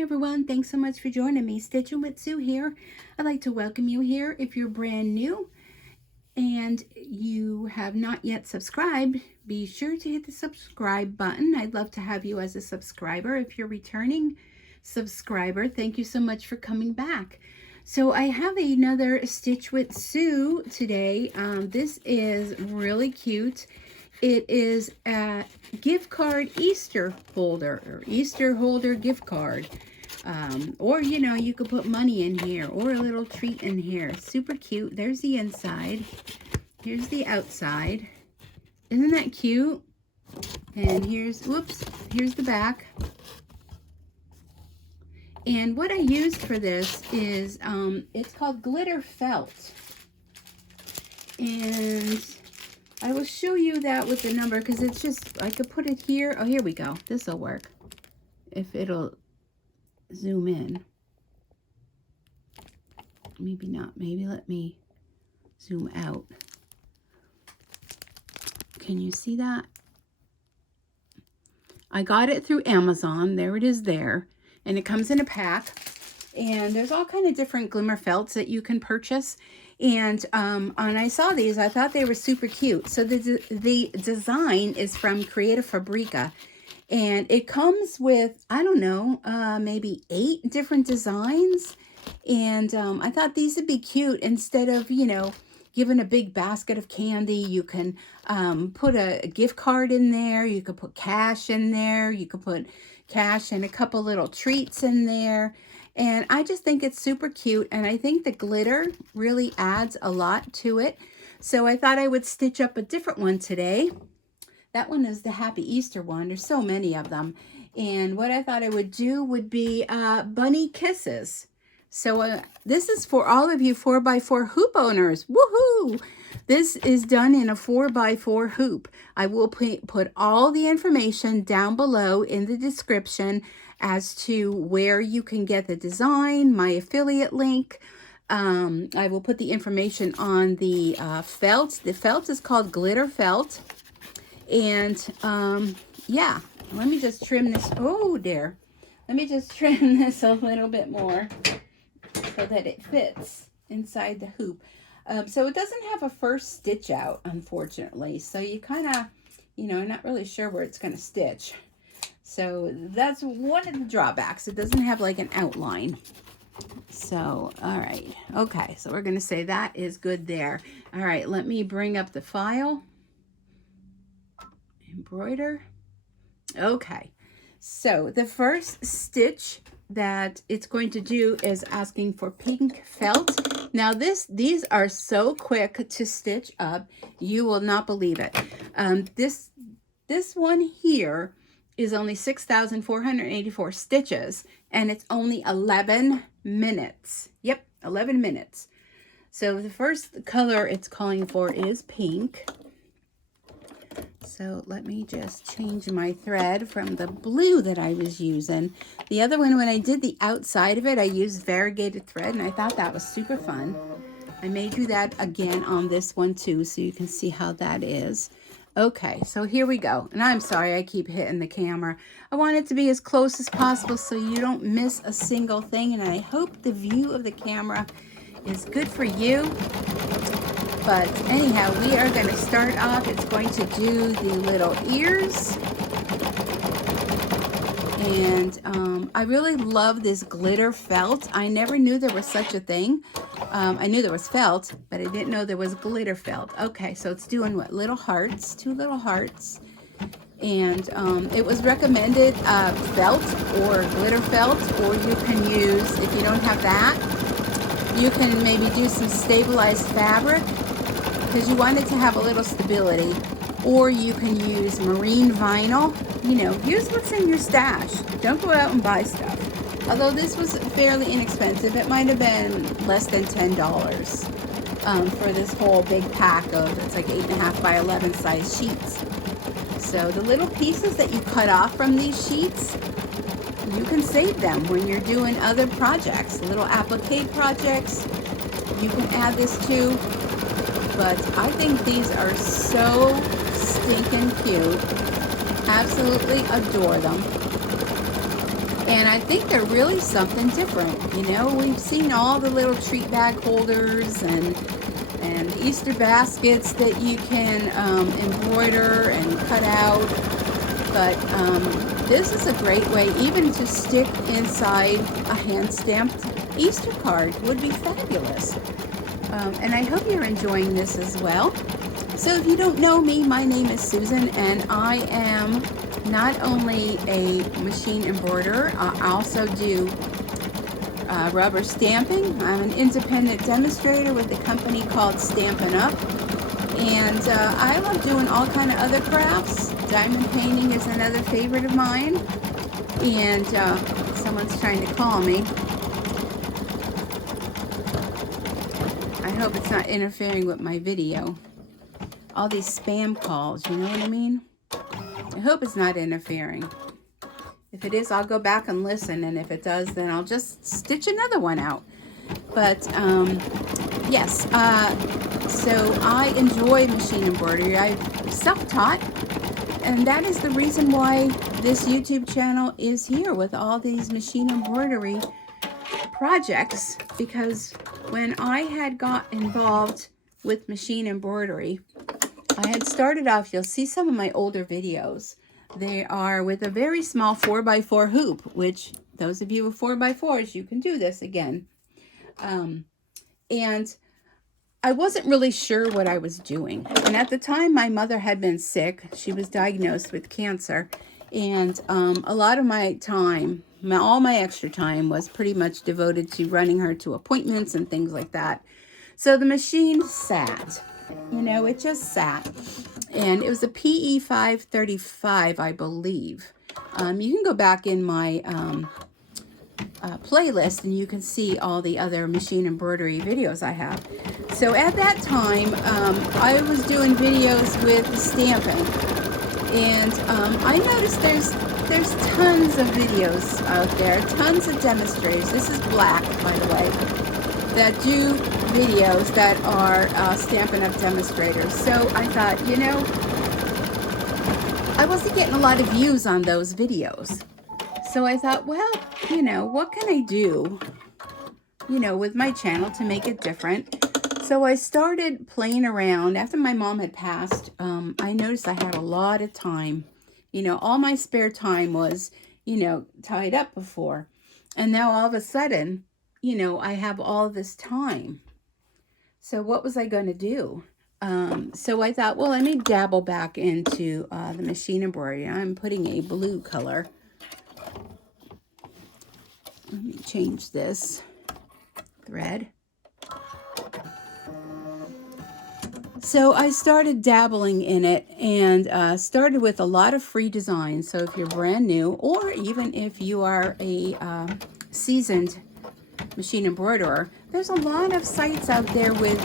Hi everyone, thanks so much for joining me. Stitching with Sue here. I'd like to welcome you here if you're brand new and you have not yet subscribed. Be sure to hit the subscribe button. I'd love to have you as a subscriber. If you're returning subscriber, thank you so much for coming back. So I have another Stitch with Sue today. This is really cute. It is a gift card Easter holder or Easter holder gift card. Or, you know, you could put money in here or a little treat in here. Super cute. There's the inside. Here's the outside. Isn't that cute? And here's, whoops, here's the back. And what I used for this is, it's called glitter felt. And I will show you that with the number because it's just, I could put it here. Oh, here we go. This will work if it'll zoom in. Maybe not. Maybe let me zoom out. Can you see that? I got it through Amazon. There it is there. And it comes in a pack. And there's all kind of different glimmer felts that you can purchase. And I saw these, I thought they were super cute. So the design is from Creative Fabrica. And it comes with, I don't know, maybe 8 different designs. And I thought these would be cute. Instead of, you know, giving a big basket of candy, you can put a gift card in there. You could put cash in there. You could put cash and a couple little treats in there. And I just think it's super cute. And I think the glitter really adds a lot to it. So I thought I would stitch up a different one today. That one is the Happy Easter one. There's so many of them. And what I thought I would do would be bunny kisses. So this is for all of you 4x4 hoop owners. Woohoo! This is done in a 4x4 hoop. I will put all the information down below in the description as to where you can get the design, my affiliate link. I will put the information on the felt. The felt is called glitter felt. And yeah, let me just trim this. Oh dear. Let me just trim this a little bit more so that it fits inside the hoop. So it doesn't have a first stitch out, unfortunately. So you kind of, you know, not really sure where it's going to stitch. So that's one of the drawbacks. It doesn't have like an outline. So, all right. Okay, so we're going to say that is good there. All right, let me bring up the file. Embroider. Okay, so the first stitch that it's going to do is asking for pink felt. Now these are so quick to stitch up, you will not believe it. This one here is only 6,484 stitches, and it's only 11 minutes. Yep, 11 minutes. So the first color it's calling for is pink. So let me just change my thread from the blue that I was using. The other one, when I did the outside of it, I used variegated thread, and I thought that was super fun. I may do that again on this one too, so you can see how that is. Okay, so here we go. And I'm sorry I keep hitting the camera. I want it to be as close as possible so you don't miss a single thing. And I hope the view of the camera is good for you. But anyhow, we are going to start off. It's going to do the little ears. And I really love this glitter felt. I never knew there was such a thing. I knew there was felt, but I didn't know there was glitter felt. Okay, so it's doing what? Little hearts, 2 little hearts. And it was recommended felt or glitter felt, or you can use, if you don't have that, you can maybe do some stabilized fabric because you want it to have a little stability. Or you can use marine vinyl. You know, use what's in your stash. Don't go out and buy stuff. Although this was fairly inexpensive, it might have been less than $10 for this whole big pack of, it's like 8.5 by 11 size sheets. So the little pieces that you cut off from these sheets, you can save them when you're doing other projects, little applique projects. You can add this to, but I think these are so stinking cute. Absolutely adore them. And I think they're really something different. You know, we've seen all the little treat bag holders and Easter baskets that you can embroider and cut out. But this is a great way even to stick inside a hand-stamped Easter card. Would be fabulous. And I hope you're enjoying this as well. So if you don't know me, my name is Susan, and I am not only a machine embroiderer, I also do rubber stamping. I'm an independent demonstrator with a company called Stampin' Up. And I love doing all kind of other crafts. Diamond painting is another favorite of mine. And someone's trying to call me. I hope it's not interfering with my video. All these spam calls, you know what I mean? I hope it's not interfering. If it is, I'll go back and listen, and if it does, then I'll just stitch another one out. But yes, so I enjoy machine embroidery. I'm self-taught, and that is the reason why this YouTube channel is here with all these machine embroidery projects, because when I had got involved with machine embroidery, I had started off, you'll see some of my older videos. They are with a very small 4x4 hoop, which those of you with 4x4s, you can do this again. And I wasn't really sure what I was doing. And at the time, my mother had been sick. She was diagnosed with cancer. And a lot of my time, all my extra time was pretty much devoted to running her to appointments and things like that. So the machine sat. You know, it just sat. And it was a PE 535, I believe. You can go back in my playlist and you can see all the other machine embroidery videos I have. So at that time, I was doing videos with stamping. And I noticed there's tons of videos out there, tons of demonstrators. This is Black, by the way, that do videos that are Stampin' Up! Demonstrators. So I thought, you know, I wasn't getting a lot of views on those videos. So I thought, well, you know, what can I do, you know, with my channel to make it different? So I started playing around. After my mom had passed, I noticed I had a lot of time. You know, all my spare time was, you know, tied up before. And now all of a sudden, you know, I have all this time. So what was I going to do? So I thought, well, let me dabble back into the machine embroidery. I'm putting a blue color. Let me change this thread. So I started dabbling in it and started with a lot of free designs. So if you're brand new, or even if you are a seasoned machine embroiderer, there's a lot of sites out there with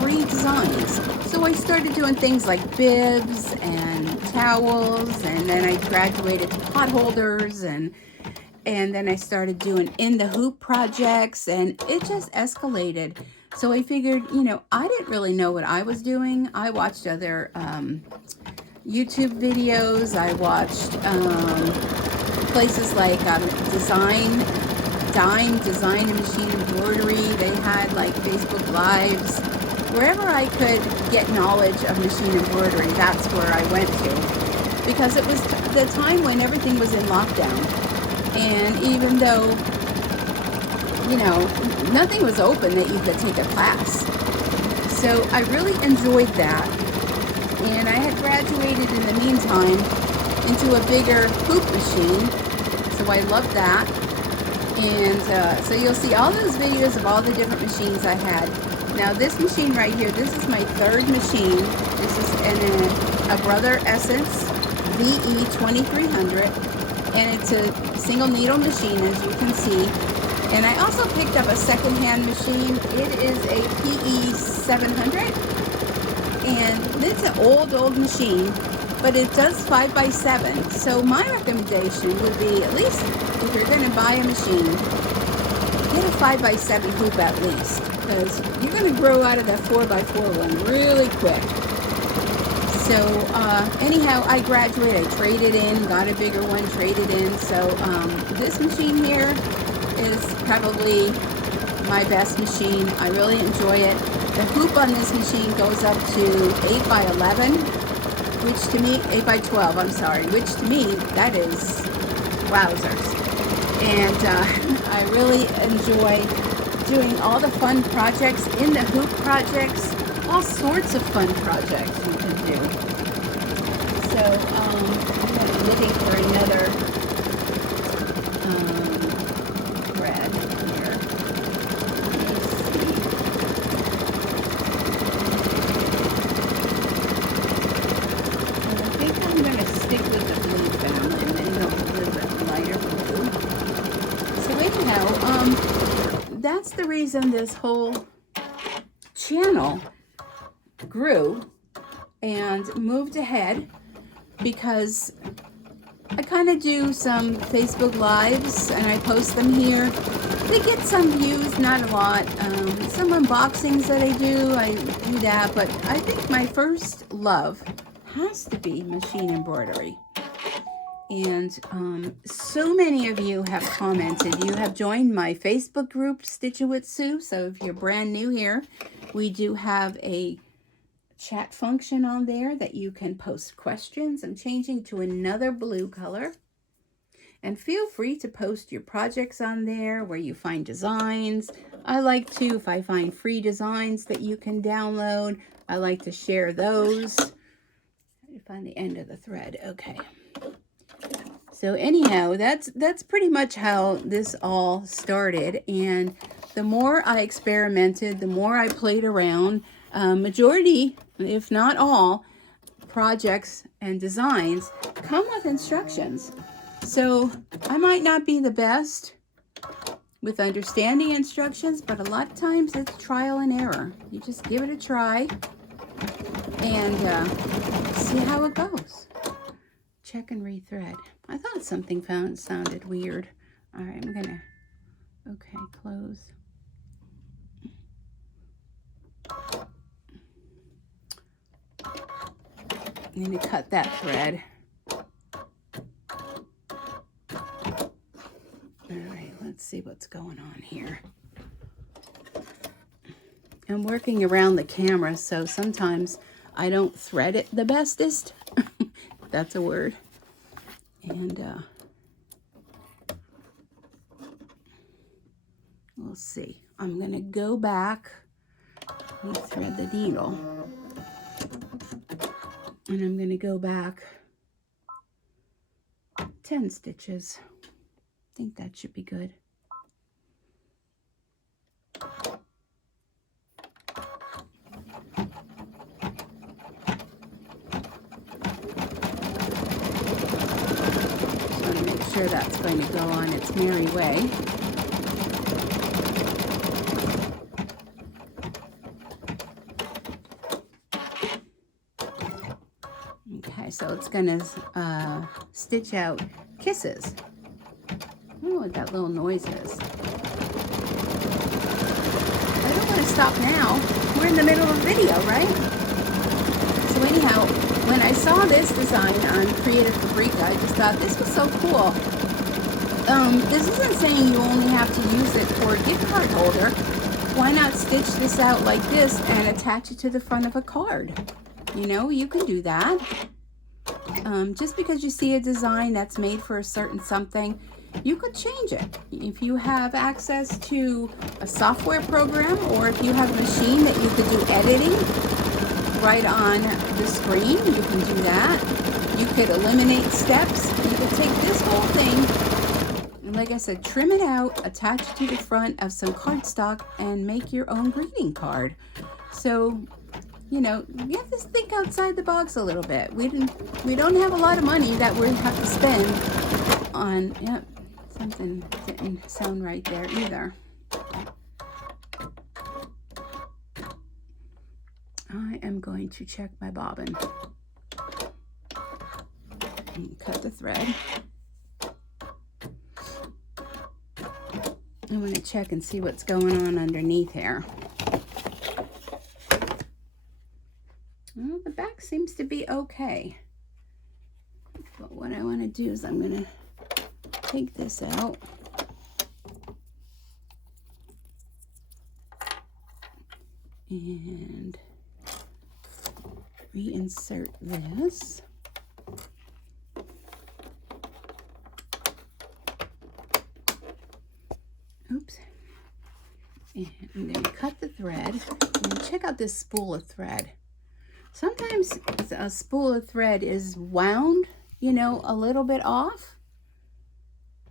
free designs. So I started doing things like bibs and towels, and then I graduated to pot holders, and then I started doing in the hoop projects, and it just escalated. So I figured, you know, I didn't really know what I was doing. I watched other YouTube videos. I watched places like Design and Machine Embroidery. They had like Facebook Lives. Wherever I could get knowledge of machine embroidery, that's where I went to. Because it was the time when everything was in lockdown. And even though, you know, nothing was open that you could take a class. So I really enjoyed that. And I had graduated in the meantime into a bigger hoop machine. So I loved that. And so you'll see all those videos of all the different machines I had. Now this machine right here, this is my third machine. This is a Brother Essence VE 2300. And it's a single needle machine, as you can see. And I also picked up a secondhand machine. It is a PE 700. And it's an old machine, but it does 5x7. So my recommendation would be, at least if you're going to buy a machine, get a 5x7 hoop at least, because you're going to grow out of that 4x4 one really quick. So anyhow, I graduated. I traded in, got a bigger one, traded in. So this machine here is probably my best machine. I really enjoy it. The hoop on this machine goes up to 8 by 11, which to me, 8 by 12, I'm sorry, which to me, that is wowzers. And I really enjoy doing all the fun projects in the hoop projects, all sorts of fun projects you can do. So I'm looking for another thread here. Let's see. I think I'm going to stick with the blue family and then go a little bit lighter blue. So anyhow, that's the reason this whole channel grew and moved ahead, because I kind of do some Facebook Lives and I post them here. They get some views, not a lot. Some unboxings that I do that, but I think my first love has to be machine embroidery. And so many of you have commented. You have joined my Facebook group, Stitching with Sue. So if you're brand new here, we do have a chat function on there that you can post questions. I'm changing to another blue color. And feel free to post your projects on there where you find designs. I like to, if I find free designs that you can download, I like to share those. I find the end of the thread. Okay. So anyhow, that's pretty much how this all started. And the more I experimented, the more I played around, majority, if not all, projects and designs come with instructions. So I might not be the best with understanding instructions, but a lot of times it's trial and error. You just give it a try and see how it goes. Check and rethread. I thought something sounded weird. All right, I'm gonna, okay, close. I'm gonna cut that thread. All right, let's see what's going on here. I'm working around the camera, so sometimes I don't thread it the bestest. That's a word. And we'll see. I'm going to go back and thread the needle. And I'm going to go back 10 stitches. I think that should be good. Sure that's going to go on its merry way. Okay, so it's going to stitch out kisses. I don't know what that little noise is. I don't want to stop now. We're in the middle of a video, right? So anyhow, when I saw this design on Creative Fabrica, I just thought this was so cool. This isn't saying you only have to use it for a gift card holder. Why not stitch this out like this and attach it to the front of a card? You know, you can do that. Just because you see a design that's made for a certain something, you could change it. If you have access to a software program, or if you have a machine that you could do editing right on the screen, you can do that. You could eliminate steps. You could take this whole thing, and like I said, trim it out, attach it to the front of some cardstock, and make your own greeting card. So, you know, you have to think outside the box a little bit. We don't have a lot of money that we have to spend on, yep, something didn't sound right there either. I am going to check my bobbin and cut the thread. I'm going to check and see what's going on underneath here. Well, the back seems to be okay. But what I want to do is I'm going to take this out. And reinsert this. Oops. And I'm going to cut the thread. And check out this spool of thread. Sometimes a spool of thread is wound, you know, a little bit off.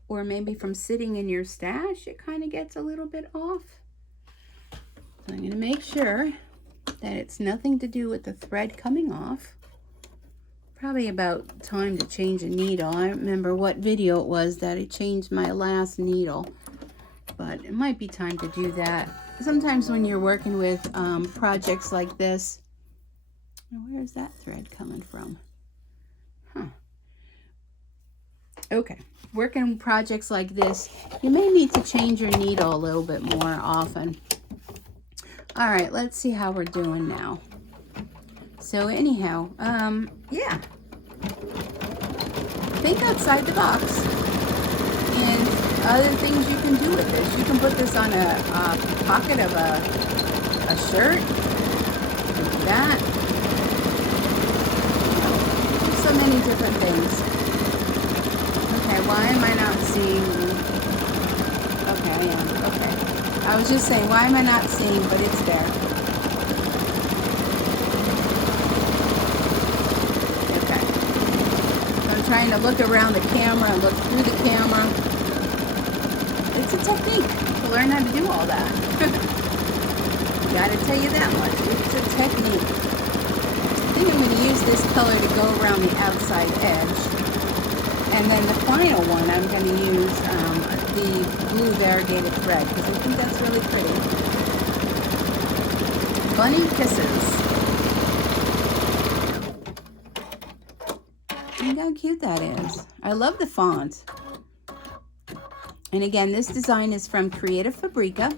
Or maybe from sitting in your stash, it kind of gets a little bit off. So I'm going to make sure that it's nothing to do with the thread coming off. Probably about time to change a needle. I don't remember what video it was that I changed my last needle. But it might be time to do that. Sometimes when you're working with projects like this, where's that thread coming from? Huh. Okay, working projects like this, you may need to change your needle a little bit more often. All right, let's see how we're doing now. So anyhow, yeah. Think outside the box. And other things you can do with this. You can put this on a pocket of a shirt. Like that. So many different things. Okay, why am I not seeing? Okay, I am. Okay. I was just saying, why am I not seeing? But it's there. Okay. So I'm trying to look around the camera and look through the camera. It's a technique to learn how to do all that. Gotta tell you that much. It's a technique. I think I'm going to use this color to go around the outside edge. And then the final one, I'm going to use the blue variegated thread because I think that's really pretty. Bunny Kisses. Look how cute that is. I love the font. And again, this design is from Creative Fabrica.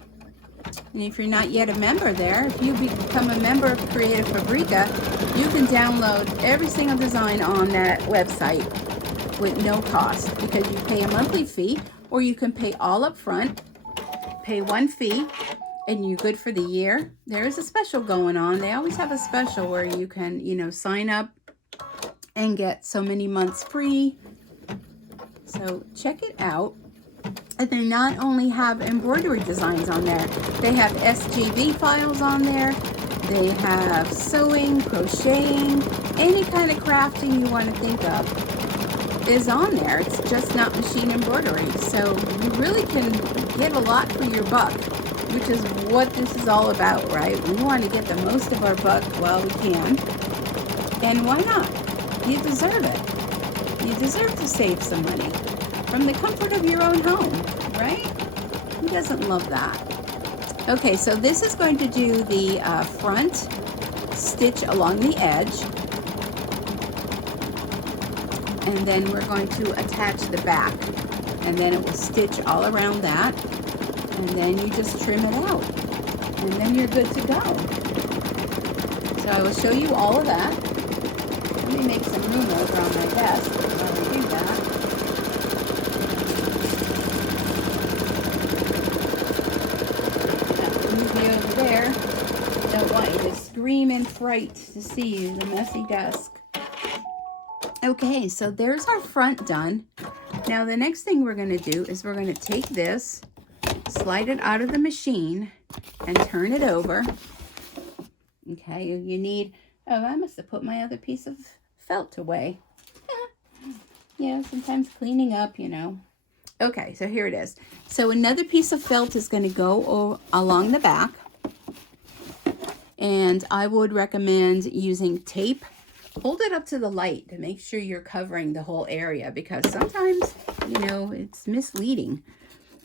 And if you're not yet a member there, if you become a member of Creative Fabrica, you can download every single design on that website with no cost because you pay a monthly fee, or you can pay all up front, pay one fee, and you're good for the year. There is a special going on. They always have a special where you can, you know, sign up and get so many months free. So check it out. And they not only have embroidery designs on there, they have SGB files on there. They have sewing, crocheting, any kind of crafting you want to think of is on there. It's just not machine embroidery. So you really can get a lot for your buck, which is what this is all about, right? We want to get the most of our buck while we can. And why not? You deserve it. You deserve to save some money from the comfort of your own home, right? Who doesn't love that? Okay, so this is going to do the front stitch along the edge. And then we're going to attach the back. And then it will stitch all around that. And then you just trim it out. And then you're good to go. So I will show you all of that. Let me make some room over on my desk while we do that. Over there. Don't want you to scream in fright to see you, the messy desk. Okay, so there's our front done. Now the next thing we're going to do is we're going to take this, slide it out of the machine, and turn it over. Okay, you need, oh, I must have put my other piece of felt away. Yeah, sometimes cleaning up, you know. Okay, so here it is. So another piece of felt is going to go along the back. And I would recommend using tape. Hold it up to the light to make sure you're covering the whole area because sometimes, you know, it's misleading.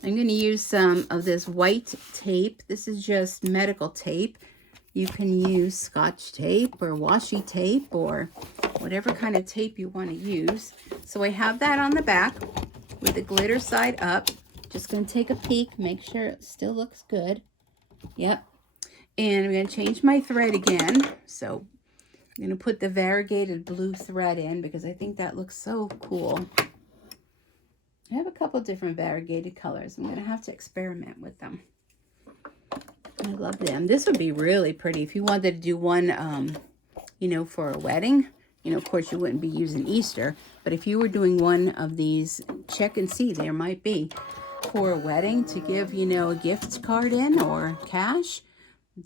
I'm going to use some of this white tape. This is just medical tape. You can use Scotch tape or washi tape or whatever kind of tape you want to use. So I have that on the back with the glitter side up. Just going to take a peek, make sure it still looks good. Yep. And I'm going to change my thread again. So I'm going to put the variegated blue thread in because I think that looks so cool. I have a couple different variegated colors. I'm going to have to experiment with them. I love them. This would be really pretty if you wanted to do one, you know, for a wedding. You know, of course, you wouldn't be using Easter, but if you were doing one of these, check and see, there might be for a wedding to give, you know, a gift card in or cash.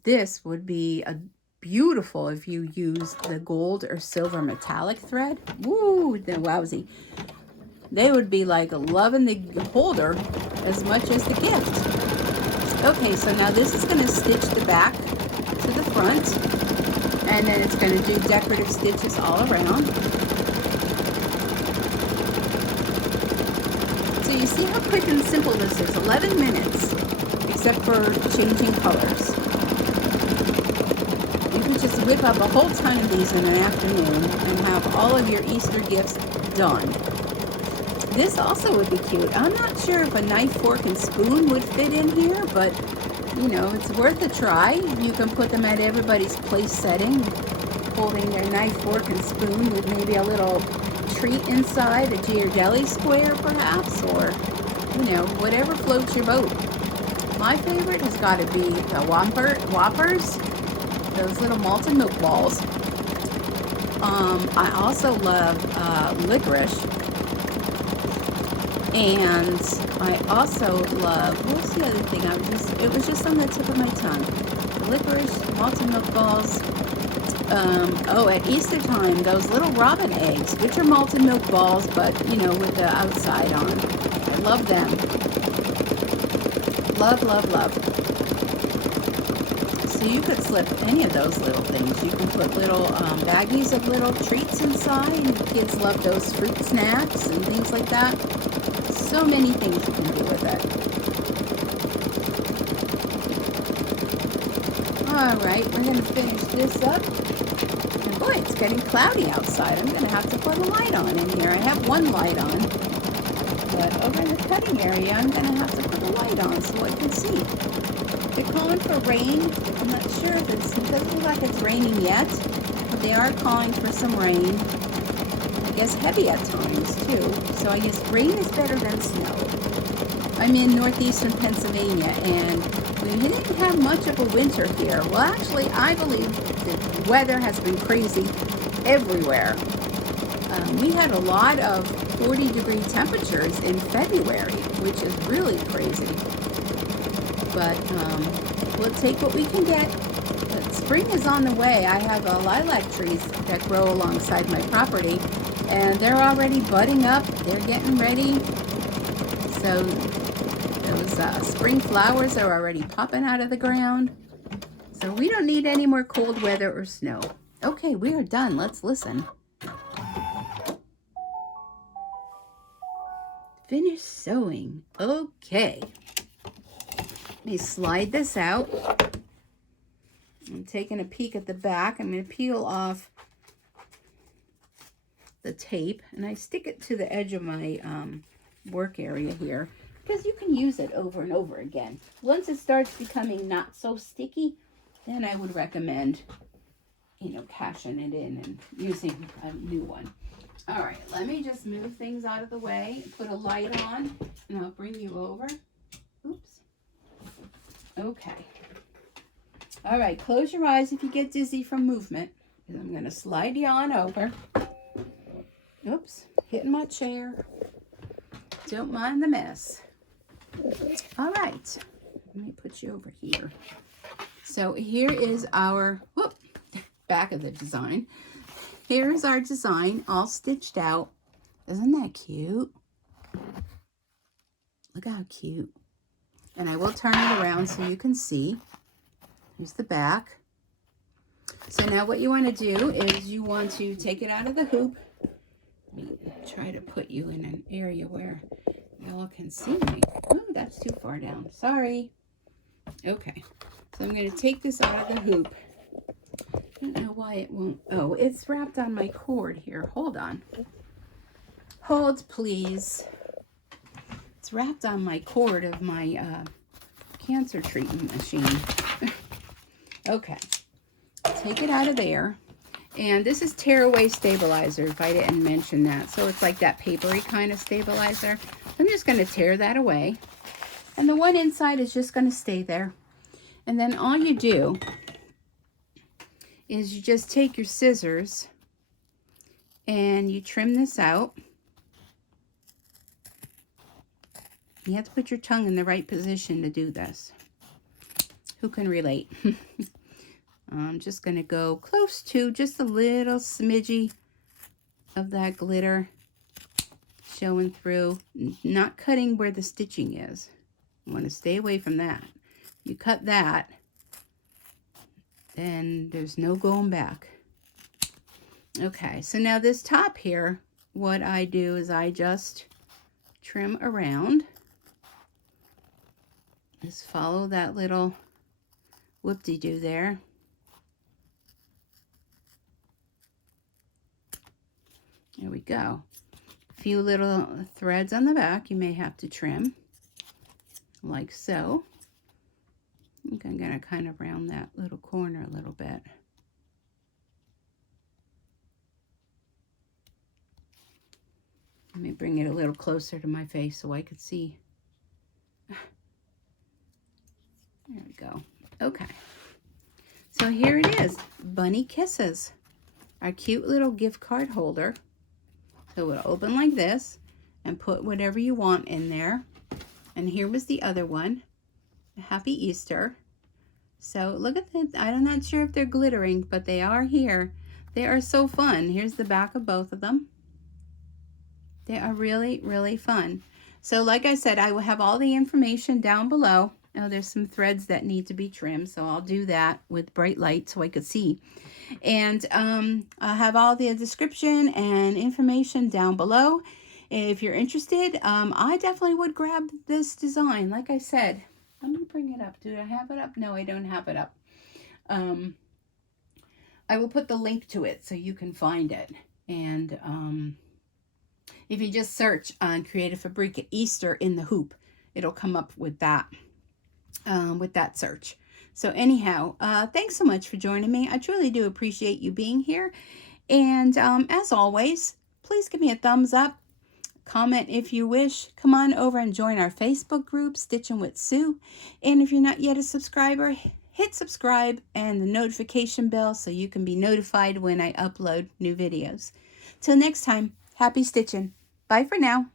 This would be a beautiful if you use the gold or silver metallic thread. Woo, the wowsy. They would be like loving the holder as much as the gift. Okay, so now this is going to stitch the back to the front, and then it's going to do decorative stitches all around. So you see how quick and simple this is, 11 minutes, except for changing colors. You can just whip up a whole ton of these in an afternoon and have all of your Easter gifts done. This also would be cute. I'm not sure if a knife, fork, and spoon would fit in here, but, you know, it's worth a try. You can put them at everybody's place setting, holding their knife, fork, and spoon with maybe a little treat inside, a Ghirardelli square perhaps, or, you know, whatever floats your boat. My favorite has got to be the Whoppers, those little malted milk balls. I also love licorice. And I also love, what's the other thing? It was just on the tip of my tongue. Licorice, malted milk balls. Oh, at Easter time, those little robin eggs, which are malted milk balls, but, you know, with the outside on. I love them. Love, love, love. So you could slip any of those little things. You can put little baggies of little treats inside. And kids love those fruit snacks and things like that. So many things you can do with it. All right, we're going to finish this up. And boy, it's getting cloudy outside. I'm going to have to put a light on in here. I have one light on, but over in the cutting area, I'm going to have to put a light on so I can see. They're calling for rain. I'm not sure if it doesn't look like it's raining yet, but they are calling for some rain. I guess heavy at times too, so I guess rain is better than snow. I'm in northeastern Pennsylvania, and we didn't have much of a winter here. Well, actually, I believe the weather has been crazy everywhere. We had a lot of 40-degree temperatures in February, which is really crazy. But we'll take what we can get. But spring is on the way. I have lilac trees that grow alongside my property, and they're already budding up. They're getting ready. So those spring flowers are already popping out of the ground. So we don't need any more cold weather or snow. Okay, we are done. Let's listen. Finish sewing. Okay. Let me slide this out. I'm taking a peek at the back. I'm going to peel off the tape, and I stick it to the edge of my work area here because you can use it over and over again. Once it starts becoming not so sticky, then I would recommend, you know, cashing it in and using a new one. All right, let me just move things out of the way, put a light on, and I'll bring you over. Oops. Okay. All right, close your eyes if you get dizzy from movement. And I'm going to slide you on over. Oops, hitting my chair. Don't mind the mess. All right, let me put you over here. So here is our back of the design. Here's our design all stitched out. Isn't that cute? Look how cute. And I will turn it around so you can see. Here's the back. So now what you want to do is you want to take it out of the hoop. Let me try to put you in an area where y'all can see me. Oh, that's too far down. Sorry. Okay. So I'm going to take this out of the hoop. I don't know why it won't. Oh, it's wrapped on my cord here. Hold on. Hold, please. It's wrapped on my cord of my cancer treatment machine. Okay. Take it out of there. And this is tearaway stabilizer, if I didn't mention that. So it's like that papery kind of stabilizer. I'm just going to tear that away. And the one inside is just going to stay there. And then all you do is you just take your scissors and you trim this out. You have to put your tongue in the right position to do this. Who can relate? I'm just going to go close to just a little smidgy of that glitter showing through, not cutting where the stitching is. I want to stay away from that. You cut that, then there's no going back. Okay, so now this top here, what I do is I just trim around. Just follow that little whoop-de-doo there. There we go. A few little threads on the back you may have to trim, like so. I'm going to kind of round that little corner a little bit. Let me bring it a little closer to my face so I could see. There we go. Okay. So here it is, Bunny Kisses, our cute little gift card holder. So it'll open like this and put whatever you want in there. And here was the other one, Happy Easter. So look at that. I'm not sure if they're glittering, but they are here. They are so fun. Here's the back of both of them. They are really, really fun. So like I said, I will have all the information down below. Oh, there's some threads that need to be trimmed, so I'll do that with bright light so I could see. And I'll have all the description and information down below. If you're interested, I definitely would grab this design. Like I said, let me bring it up. Do I have it up? No, I don't have it up. I will put the link to it so you can find it. And if you just search on Creative Fabrica Easter in the hoop, it'll come up with that search. So anyhow, thanks so much for joining me. I truly do appreciate you being here. And as always, please give me a thumbs up. Comment if you wish. Come on over and join our Facebook group, Stitching with Sue. And if you're not yet a subscriber, hit subscribe and the notification bell so you can be notified when I upload new videos. Till next time, happy stitching. Bye for now.